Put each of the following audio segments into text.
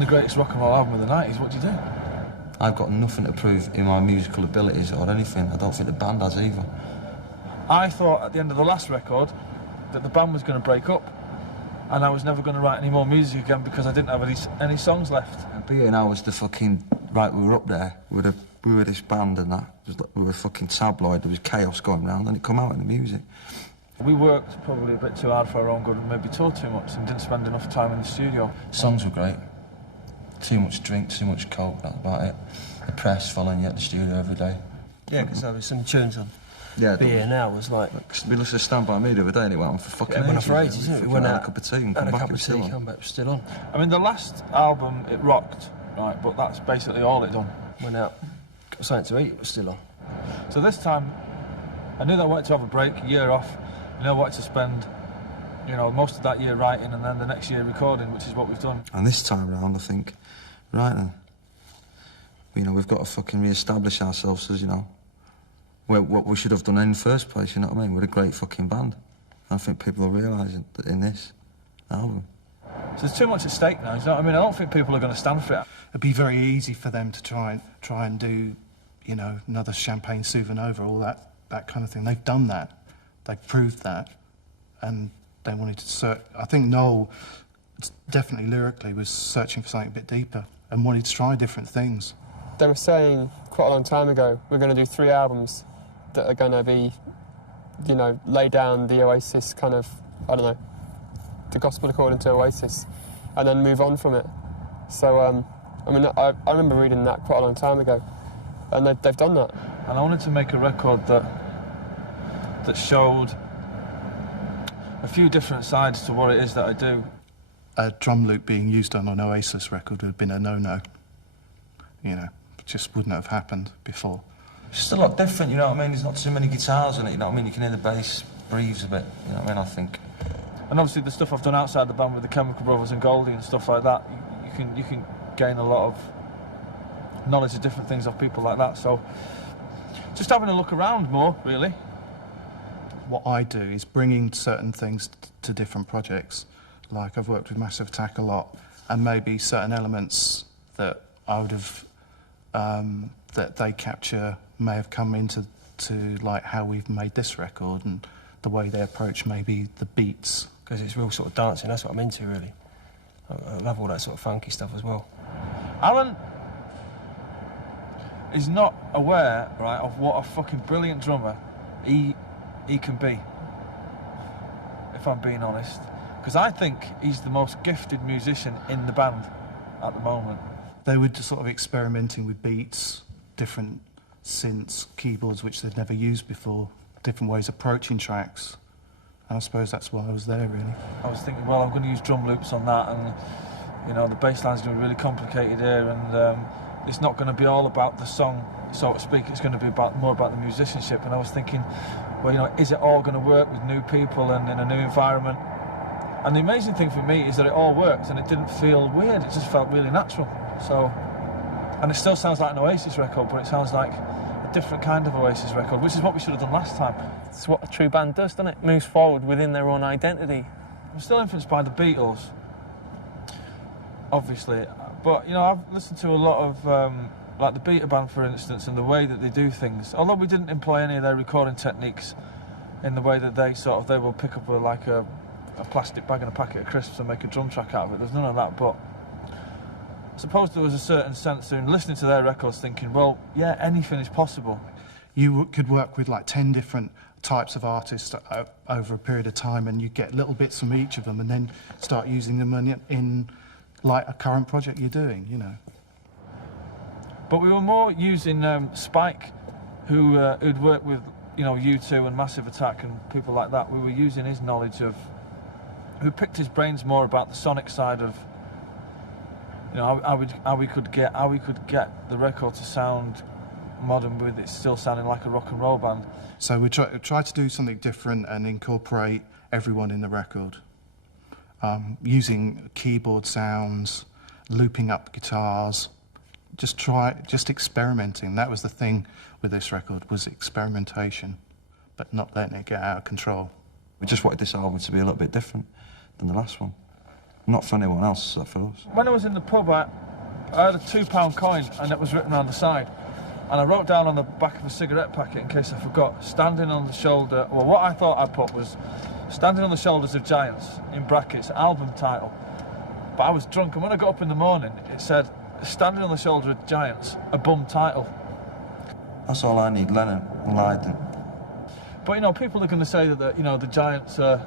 making the greatest rock and roll album of the 90s, what do you do? I've got nothing to prove in my musical abilities or anything. I don't think the band has either. I thought at the end of the last record that the band was going to break up and I was never going to write any more music again because I didn't have any songs left. Being I was the fucking... Right, we were up there, we were this band and that. We were fucking tabloid, there was chaos going around and it come out in the music. We worked probably a bit too hard for our own good and maybe toured too much and didn't spend enough time in the studio. Songs were great. Too much drink, too much coke, that's about it. The press following you at the studio every day. Yeah, because there was some tunes on. Yeah. Beer now was like... We listened to Stand By Me the other day and it went on for fucking ages. It went on for ages, didn't it? We went out, had a cup of tea and had come a back, cup of tea, come back, it was still on. I mean, the last album, it rocked, right, but that's basically all it done. Went out, got something to eat, it was still on. So this time, I knew that I wanted to have a break, a year off. I knew I wanted to spend, you know, most of that year writing and then the next year recording, which is what we've done. And this time round, I think, right then, you know, we've got to fucking re-establish ourselves as, you know, what we should have done in the first place, you know what I mean? We're a great fucking band. I think people are realising that in this album. So there's too much at stake now, you know what I mean? I don't think people are going to stand for it. It'd be very easy for them to try and do, you know, another Champagne Supernova, all that kind of thing. They've done that. They've proved that. And they wanted to search... I think Noel, definitely lyrically, was searching for something a bit deeper and wanted to try different things. They were saying quite a long time ago, we're going to do 3 albums that are going to be, you know, lay down the Oasis kind of, I don't know, the gospel according to Oasis, and then move on from it. So, I mean, I remember reading that quite a long time ago, and they've done that. And I wanted to make a record that showed a few different sides to what it is that I do. A drum loop being used on an Oasis record would have been a no-no. You know, it just wouldn't have happened before. It's just a lot different, you know what I mean? There's not too many guitars in it, you know what I mean? You can hear the bass breathes a bit, you know what I mean, I think. And obviously the stuff I've done outside the band with the Chemical Brothers and Goldie and stuff like that, you can gain a lot of knowledge of different things off people like that, so just having a look around more, really. What I do is bringing certain things to different projects. Like I've worked with Massive Attack a lot, and maybe certain elements that I would have, that they capture may have come into like how we've made this record and the way they approach maybe the beats. Because it's real sort of dancing, that's what I'm into really. I love all that sort of funky stuff as well. Alan is not aware, right, of what a fucking brilliant drummer he can be, if I'm being honest. Because I think he's the most gifted musician in the band at the moment. They were just sort of experimenting with beats, different synths, keyboards which they'd never used before, different ways of approaching tracks. And I suppose that's why I was there, really. I was thinking, well, I'm going to use drum loops on that, and, you know, the bass line's going to be really complicated here, and it's not going to be all about the song, so to speak. It's going to be more about the musicianship. And I was thinking, well, you know, is it all going to work with new people and in a new environment? And the amazing thing for me is that it all worked, and it didn't feel weird. It just felt really natural. So, and it still sounds like an Oasis record, but it sounds like a different kind of Oasis record, which is what we should have done last time. It's what a true band does, doesn't it? Moves forward within their own identity. I'm still influenced by the Beatles, obviously, but, you know, I've listened to a lot of, like the Beta Band, for instance, and the way that they do things. Although we didn't employ any of their recording techniques in the way that they will pick up a plastic bag and a packet of crisps and make a drum track out of it. There's none of that, but I suppose there was a certain sense in listening to their records thinking, well, yeah, anything is possible. You could work with like 10 different types of artists over a period of time, and you get little bits from each of them and then start using them in like a current project you're doing, you know. But we were more using Spike, who'd worked with, you know, U2 and Massive Attack and people like that. We were using his knowledge of, who picked his brains more about the sonic side of, you know, how we could get the record to sound modern with it still sounding like a rock and roll band. So we try to do something different and incorporate everyone in the record, using keyboard sounds, looping up guitars, just experimenting. That was the thing with this record, was experimentation, but not letting it get out of control. We just wanted this album to be a little bit different than the last one. Not for anyone else, so for us. When I was in the pub, I had a £2 coin and it was written around the side. And I wrote down on the back of a cigarette packet in case I forgot, standing on the shoulder, well, what I thought I put was standing on the shoulders of giants, in brackets, album title. But I was drunk, and when I got up in the morning, it said, standing on the shoulder of giants, a bum title. That's all I need, Lennon and Lydon. But, you know, people are going to say that, you know, the giants are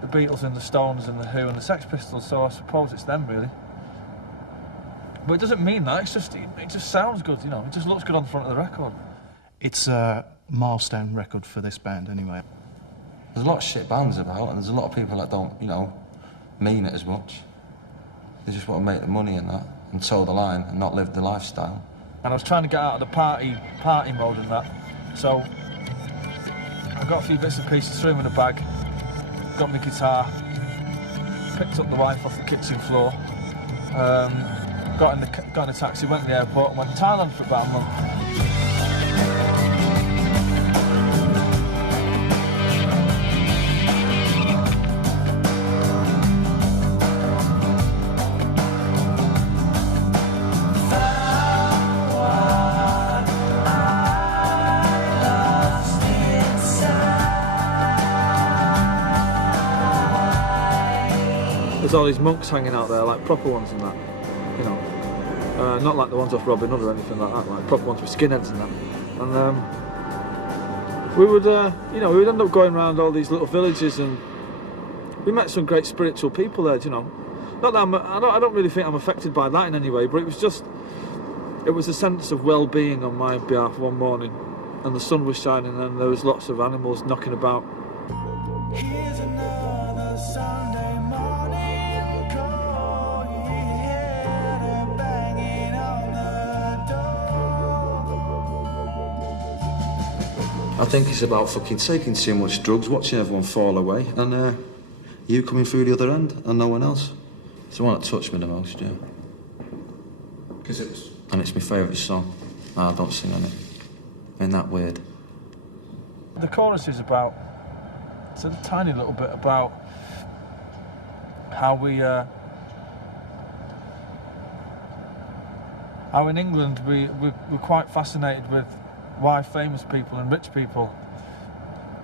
the Beatles and the Stones and the Who and the Sex Pistols, so I suppose it's them, really. But it doesn't mean that, it's just, it just sounds good, you know, it just looks good on the front of the record. It's a milestone record for this band, anyway. There's a lot of shit bands about, and there's a lot of people that don't, you know, mean it as much. They just want to make the money and that, and toe the line, and not live the lifestyle. And I was trying to get out of the party mode and that, so I got a few bits and pieces, threw them in a bag, got my guitar, picked up the wife off the kitchen floor, got in a taxi, went to the airport, and went to Thailand for about a month. There's all these monks hanging out there, like proper ones and that, you know. Not like the ones off Robin Hood or anything like that, like proper ones with skinheads and that. And we would, you know, we would end up going around all these little villages, and we met some great spiritual people there, you know. Not that I don't really think I'm affected by that in any way, but it was a sense of well-being on my behalf one morning, and the sun was shining, and there was lots of animals knocking about. Here's another Sunday morning call. You hear the banging on the door. I think it's about fucking taking too much drugs, watching everyone fall away, and you coming through the other end, and no one else. It's the one that touched me the most, yeah. Because it was... And it's my favourite song. I don't sing on it. Ain't that weird? The chorus is about, it's a tiny little bit about how how in England we're quite fascinated with why famous people and rich people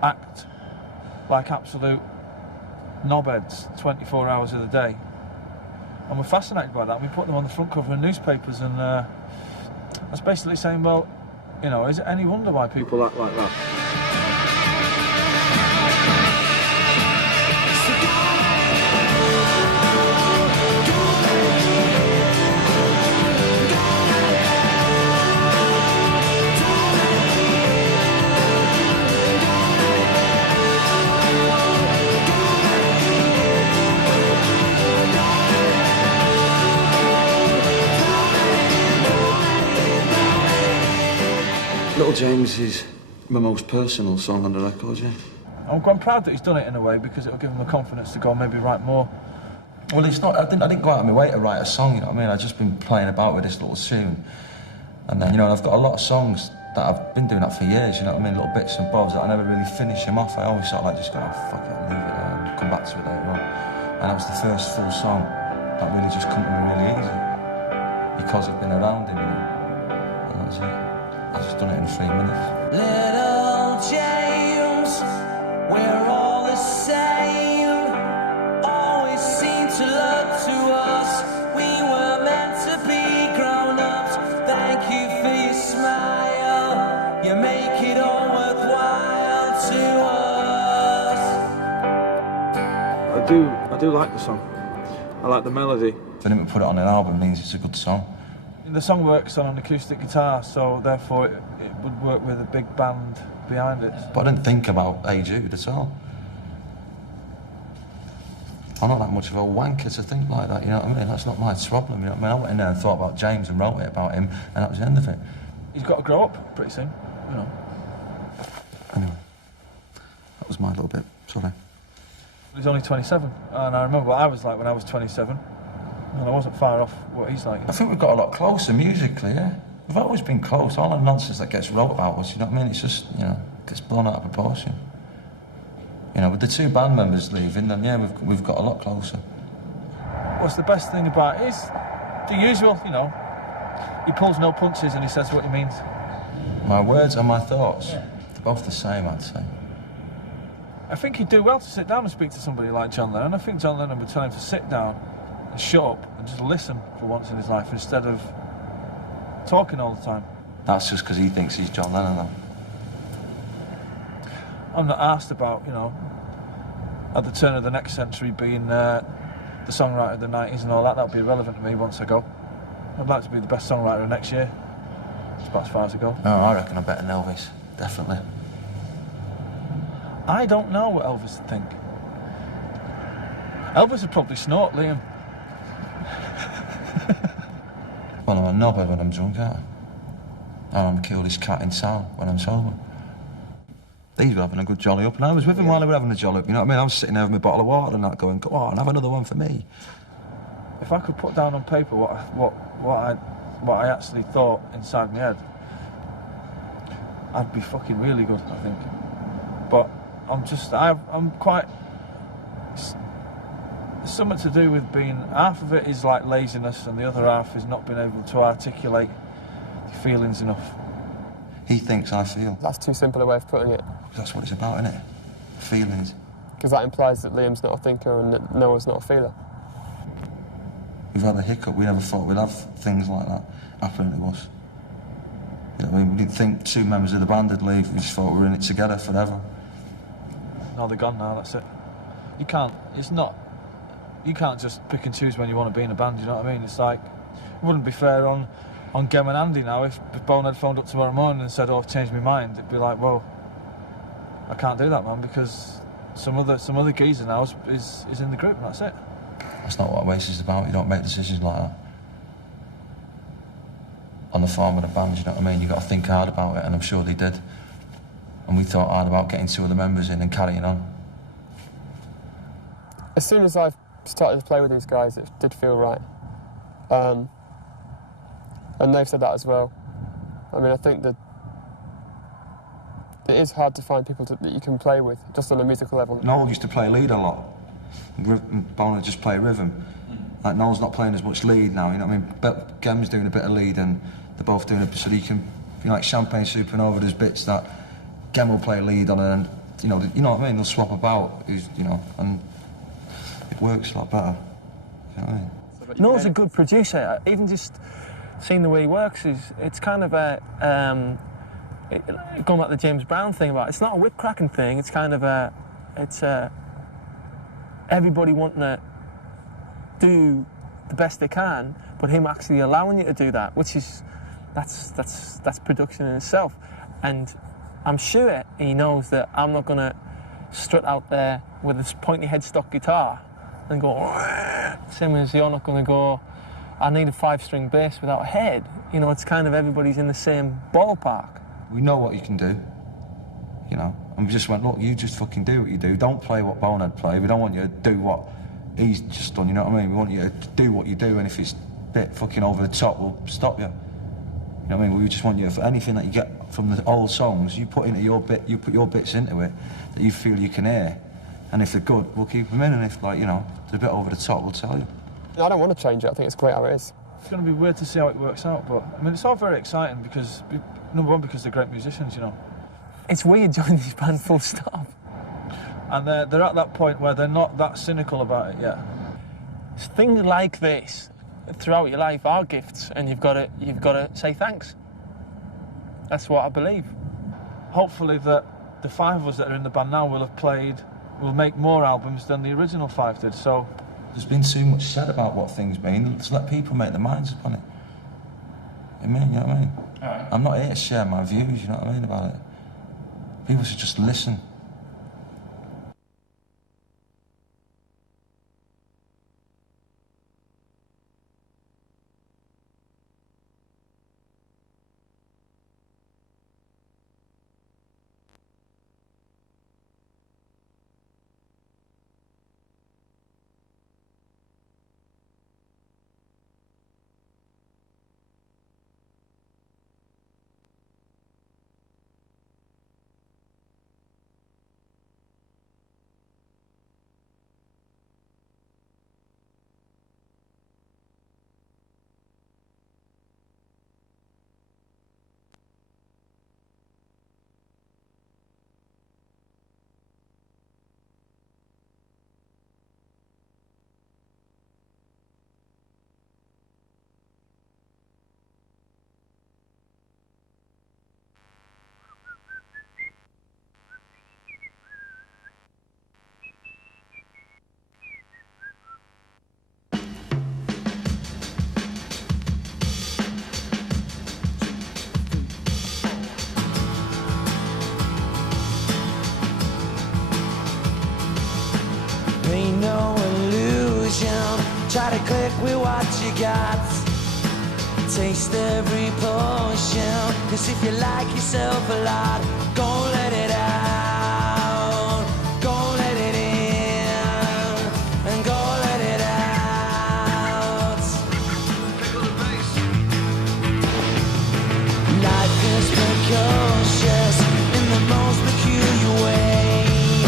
act like absolute knobheads 24 hours of the day. And we're fascinated by that. We put them on the front cover of newspapers, and that's basically saying, well, you know, is it any wonder why people act like that? Little James is my most personal song on the record, yeah. I'm proud that he's done it in a way, because it'll give him the confidence to go and maybe write more. Well, it's not. I didn't go out of my way to write a song. You know what I mean? I've just been playing about with this little tune, and then, you know, I've got a lot of songs that I've been doing that for years. You know what I mean? Little bits and bobs that I never really finish them off. I always sort of like just go, oh, fuck it, leave it there, and come back to it later on. And that was the first full song that really just come to me really easy, because I've been around him, you know. And that was it. I just done it in 3 minutes. Little James, we're all the same. Always seem to look to us. We were meant to be grown-ups. Thank you for your smile. You make it all worthwhile to us. I do like the song. I like the melody. For him to put it on an album means it's a good song. The song works on an acoustic guitar, so therefore it would work with a big band behind it. But I didn't think about Hey Jude at all. I'm not that much of a wanker to think like that, you know what I mean? That's not my problem, you know what I mean? I went in there and thought about James and wrote it about him, and that was the end of it. He's got to grow up pretty soon, you know. Anyway, that was my little bit, sorry. He's only 27, and I remember what I was like when I was 27. And I wasn't far off what he's like. I think we've got a lot closer musically, yeah. We've always been close. All the nonsense that gets wrote about us, you know what I mean? It's just, you know, gets blown out of proportion. You know, with the 2 band members leaving, then yeah, we've got a lot closer. what's the best thing about it is the usual, you know. He pulls no punches and he says what he means. My words and my thoughts, they're both the same, I'd say. I think he'd do well to sit down and speak to somebody like John Lennon. I think John Lennon would tell him to sit down and shut up and just listen for once in his life instead of talking all the time. That's just because he thinks he's John Lennon, though. I'm not asked about, you know, at the turn of the next century being the songwriter of the 90s and all that. That'll be irrelevant to me once I go. I'd like to be the best songwriter of next year. That's about as far as I go. Oh, I reckon I'm better than Elvis, definitely. I don't know what Elvis would think. Elvis would probably snort, Liam. Well, I'm a knobhead when I'm drunk, aren't I? And I'm killed his cat in town when I'm sober. These were having a good jolly up, and I was with him while they were having a jolly up, you know what I mean? I was sitting there with my bottle of water and that going, go on, have another one for me. If I could put down on paper what I actually thought inside my head, I'd be fucking really good, I think. But I'm quite... It's something to do with being... Half of it is like laziness and the other half is not being able to articulate your feelings enough. He thinks I feel. That's too simple a way of putting it. That's what it's about, isn't it? Feelings. Because that implies that Liam's not a thinker and that Noah's not a feeler. We've had a hiccup. We never thought we'd have things like that happen to us. You know what I mean? We didn't think two members of the band would leave. We just thought we were in it together forever. No, they're gone now, that's it. You can't just pick and choose when you want to be in a band, you know what I mean? It's like, it wouldn't be fair on Gem and Andy now. If Bonehead phoned up tomorrow morning and said, oh, I've changed my mind, it'd be like, well, I can't do that, man, because some other geezer now is in the group, and that's it. That's not what Oasis is about. You don't make decisions like that. On the form of the band, you know what I mean? You've got to think hard about it, and I'm sure they did. And we thought hard about getting two of the members in and carrying on. As soon as I started to play with these guys, it did feel right. And they've said that as well. I mean, I think that it is hard to find people that you can play with, just on a musical level. Noel used to play lead a lot. Bonehead just play rhythm. Like, Noel's not playing as much lead now, you know what I mean? But Gem's doing a bit of lead and they're both doing it so you can, you know, like Champagne Supernova, there's bits that Gem will play lead on and, you know what I mean? They'll swap about, you know, and it works a lot better. You know what I mean? Noel's a good producer. Even just seeing the way he works it's kind of a going back to the James Brown thing about it's not a whip cracking thing. It's kind of everybody wanting to do the best they can, but him actually allowing you to do that, which is that's production in itself. And I'm sure he knows that I'm not going to strut out there with this pointy headstock guitar and go, same as you're not going to go, I need a 5-string bass without a head. You know, it's kind of everybody's in the same ballpark. We know what you can do, you know, and we just went, look, you just fucking do what you do. Don't play what Bonehead play. We don't want you to do what he's just done, you know what I mean? We want you to do what you do, and if it's a bit fucking over the top, we'll stop you. You know what I mean? We just want you, for anything that you get from the old songs, you put into your bit, you put your bits into it that you feel you can hear. And if they're good, we'll keep them in, and if, like, you know, they're a bit over the top, we'll tell you. I don't want to change it. I think it's great how it is. It's going to be weird to see how it works out, but I mean, it's all very exciting because, number one, because they're great musicians, you know. It's weird joining this band full stop. And they're at that point where they're not that cynical about it yet. Things like this throughout your life are gifts, and you've got to say thanks. That's what I believe. Hopefully that the 5 of us that are in the band now will make more albums than the original 5 did, so... There's been too much said about what things mean. Just let people make their minds up on it. You know what I mean? Right. I'm not here to share my views, you know what I mean, about it. People should just listen. stick with what you got. Taste every portion, 'cause if you like yourself a lot, go let it out. Go let it in, and go let it out. Life is precocious in the most peculiar way.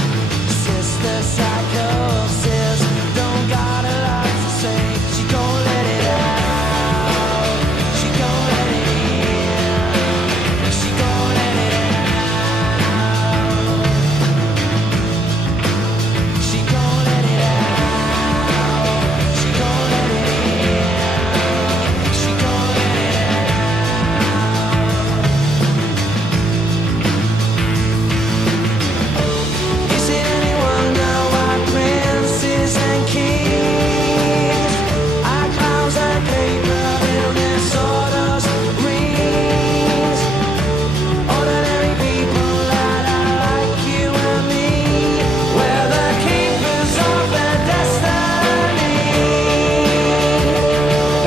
Sister psychosis, don't got a lot to say. She gon' let it out. She gon' let it in. She gon' let it out. She gon' let it out. She gon' let it in. She gon' let it out. Is it any wonder why princes and kings are clowns and paper building sawdust rings? Ordinary people that are like you and me, we're the keepers of their destiny.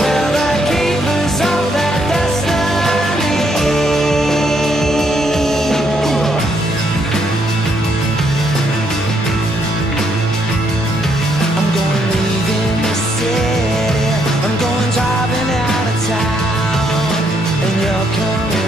We're the keepers of their destiny. I'm going leaving the city. I'm going driving out of town, and you're coming